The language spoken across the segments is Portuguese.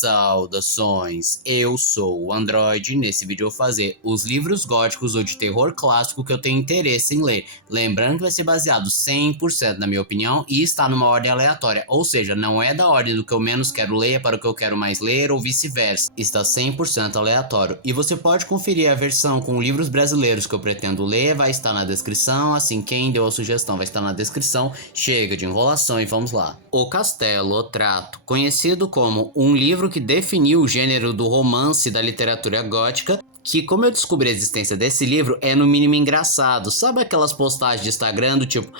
Saudações, eu sou o Android. Nesse vídeo eu vou fazer os livros góticos ou de terror clássico que eu tenho interesse em ler. Lembrando que vai ser baseado 100% na minha opinião e está numa ordem aleatória, ou seja, não é da ordem do que eu menos quero ler para o que eu quero mais ler ou vice-versa. Está 100% aleatório e você pode conferir a versão com livros brasileiros que eu pretendo ler, vai estar na descrição, assim quem deu a sugestão vai estar na descrição. Chega de enrolação e vamos lá. O Castelo Otranto, conhecido como um livro que definiu o gênero do romance da literatura gótica, que como eu descobri a existência desse livro é no mínimo engraçado. Sabe aquelas postagens de Instagram do tipo,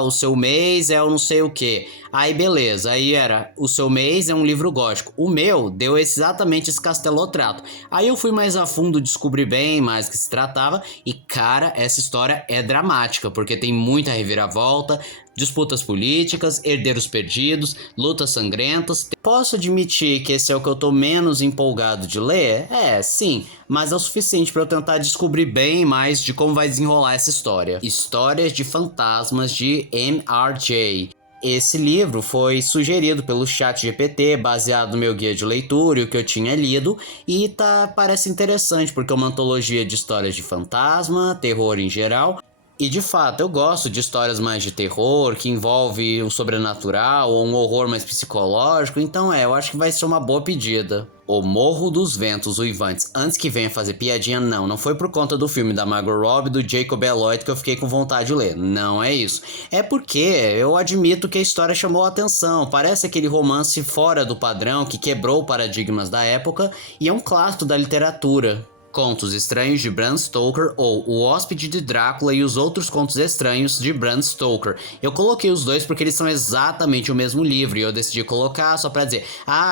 o seu mês é o não sei o que. Aí beleza, aí era, o seu mês é um livro gótico. O meu deu exatamente esse Castelo Otranto. Aí eu fui mais a fundo, descobri bem mais do que se tratava e cara, essa história é dramática, porque tem muita reviravolta, disputas políticas, herdeiros perdidos, lutas sangrentas. Posso admitir que esse é o que eu tô menos empolgado de ler? Sim, mas é o suficiente para eu tentar descobrir bem mais de como vai desenrolar essa história. Histórias de Fantasmas de M.R.J. Esse livro foi sugerido pelo ChatGPT, baseado no meu guia de leitura e o que eu tinha lido, e parece interessante porque é uma antologia de histórias de fantasma, terror em geral. E de fato, eu gosto de histórias mais de terror, que envolve o sobrenatural ou um horror mais psicológico, então eu acho que vai ser uma boa pedida. O Morro dos Ventos Uivantes. Antes que venha fazer piadinha, não foi por conta do filme da Margot Robbie e do Jacob Elordi que eu fiquei com vontade de ler, não é isso. É porque eu admito que a história chamou a atenção, parece aquele romance fora do padrão que quebrou paradigmas da época e é um clássico da literatura. Contos Estranhos de Bram Stoker ou O Hóspede de Drácula e os Outros Contos Estranhos de Bram Stoker. Eu coloquei os dois porque eles são exatamente o mesmo livro e eu decidi colocar só pra dizer,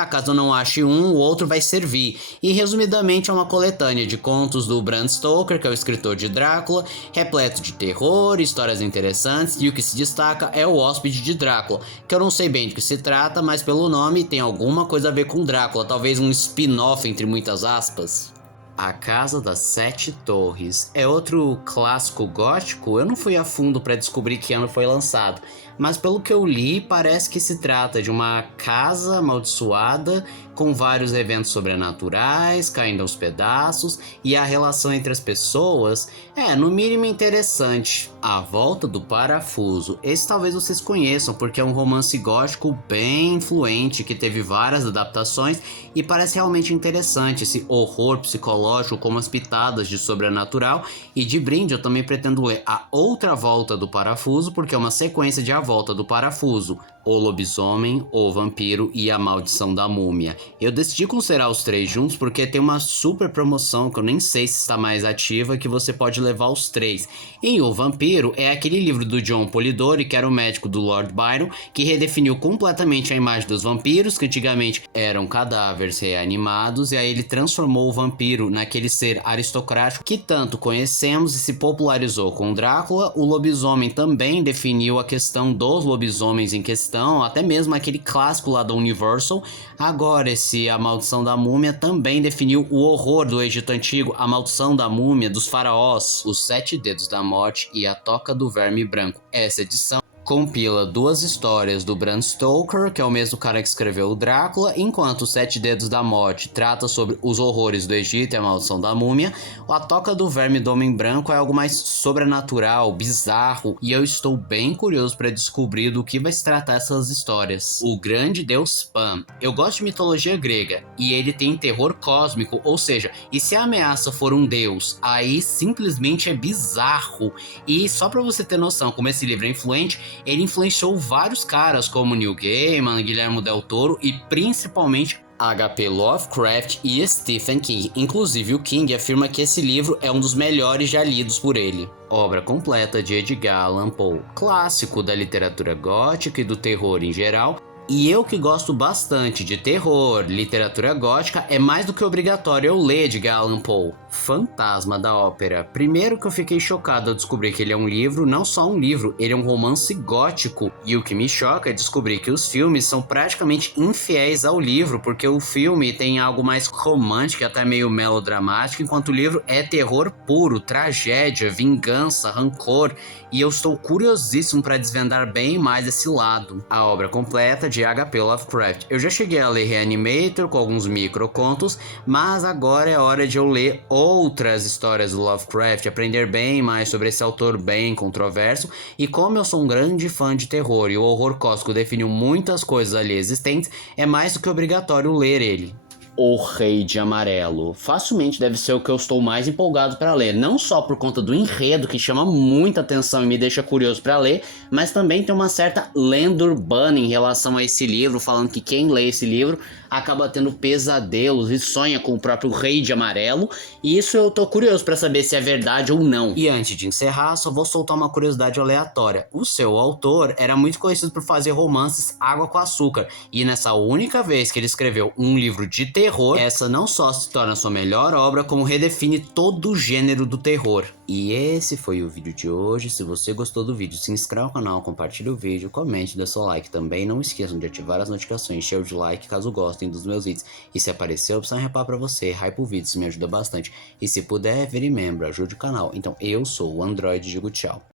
caso eu não ache um, o outro vai servir. E resumidamente é uma coletânea de contos do Bram Stoker, que é o escritor de Drácula, repleto de terror, histórias interessantes e o que se destaca é O Hóspede de Drácula, que eu não sei bem de que se trata, mas pelo nome tem alguma coisa a ver com Drácula, talvez um spin-off entre muitas aspas. A Casa das Sete Torres é outro clássico gótico. Eu não fui a fundo para descobrir que ano foi lançado, mas pelo que eu li parece que se trata de uma casa amaldiçoada com vários eventos sobrenaturais caindo aos pedaços e a relação entre as pessoas é no mínimo interessante. A Volta do Parafuso, esse talvez vocês conheçam porque é um romance gótico bem influente que teve várias adaptações e parece realmente interessante esse horror psicológico com umas pitadas de sobrenatural. E de brinde eu também pretendo ler A Outra Volta do Parafuso porque é uma sequência de A Volta do Parafuso, O Lobisomem, O Vampiro e A Maldição da Múmia. Eu decidi considerar os três juntos porque tem uma super promoção que eu nem sei se está mais ativa que você pode levar os três. Em O Vampiro é aquele livro do John Polidori, que era o médico do Lord Byron, que redefiniu completamente a imagem dos vampiros, que antigamente eram cadáveres reanimados, e aí ele transformou o vampiro naquele ser aristocrático que tanto conhecemos e se popularizou com Drácula. O lobisomem também definiu a questão dos lobisomens em questão, até mesmo aquele clássico lá da Universal. Agora esse A Maldição da Múmia também definiu o horror do Egito Antigo, a maldição da múmia, dos faraós, os Sete Dedos da Morte e a Toca do Verme Branco. Essa edição compila duas histórias do Bram Stoker, que é o mesmo cara que escreveu o Drácula, enquanto Os Sete Dedos da Morte trata sobre os horrores do Egito e a maldição da múmia. A Toca do Verme do Homem Branco é algo mais sobrenatural, bizarro, e eu estou bem curioso para descobrir do que vai se tratar essas histórias. O Grande Deus Pan. Eu gosto de mitologia grega, e ele tem terror cósmico, ou seja, e se a ameaça for um deus, aí simplesmente é bizarro. E só para você ter noção como esse livro é influente, ele influenciou vários caras como Neil Gaiman, Guillermo del Toro e principalmente H.P. Lovecraft e Stephen King. Inclusive o King afirma que esse livro é um dos melhores já lidos por ele. Obra completa de Edgar Allan Poe, clássico da literatura gótica e do terror em geral. E eu que gosto bastante de terror, literatura gótica, é mais do que obrigatório eu ler Edgar Allan Poe. Fantasma da Ópera. Primeiro que eu fiquei chocado ao descobrir que ele é um livro, não só um livro, ele é um romance gótico. E o que me choca é descobrir que os filmes são praticamente infiéis ao livro, porque o filme tem algo mais romântico e até meio melodramático, enquanto o livro é terror puro, tragédia, vingança, rancor. E eu estou curiosíssimo para desvendar bem mais esse lado. A obra completa de H.P. Lovecraft. Eu já cheguei a ler Reanimator com alguns microcontos, mas agora é hora de eu ler outras histórias do Lovecraft, aprender bem mais sobre esse autor bem controverso, e como eu sou um grande fã de terror e o horror cósmico definiu muitas coisas ali existentes, é mais do que obrigatório ler ele. O Rei de Amarelo. Facilmente deve ser o que eu estou mais empolgado para ler, não só por conta do enredo que chama muita atenção e me deixa curioso para ler, mas também tem uma certa lenda urbana em relação a esse livro, falando que quem lê esse livro acaba tendo pesadelos e sonha com o próprio Rei de Amarelo, e isso eu tô curioso para saber se é verdade ou não. E antes de encerrar, só vou soltar uma curiosidade aleatória. O seu autor era muito conhecido por fazer romances água com açúcar, e nessa única vez que ele escreveu um livro de terror, essa não só se torna sua melhor obra, como redefine todo o gênero do terror. E esse foi o vídeo de hoje. Se você gostou do vídeo, se inscreva no canal, compartilhe o vídeo, comente, dê seu like também. Não esqueçam de ativar as notificações, encher o de like caso gostem dos meus vídeos. E se aparecer a opção hypar pra você, hype o vídeo, isso me ajuda bastante. E se puder, vire membro, ajude o canal. Então eu sou o Android e digo tchau.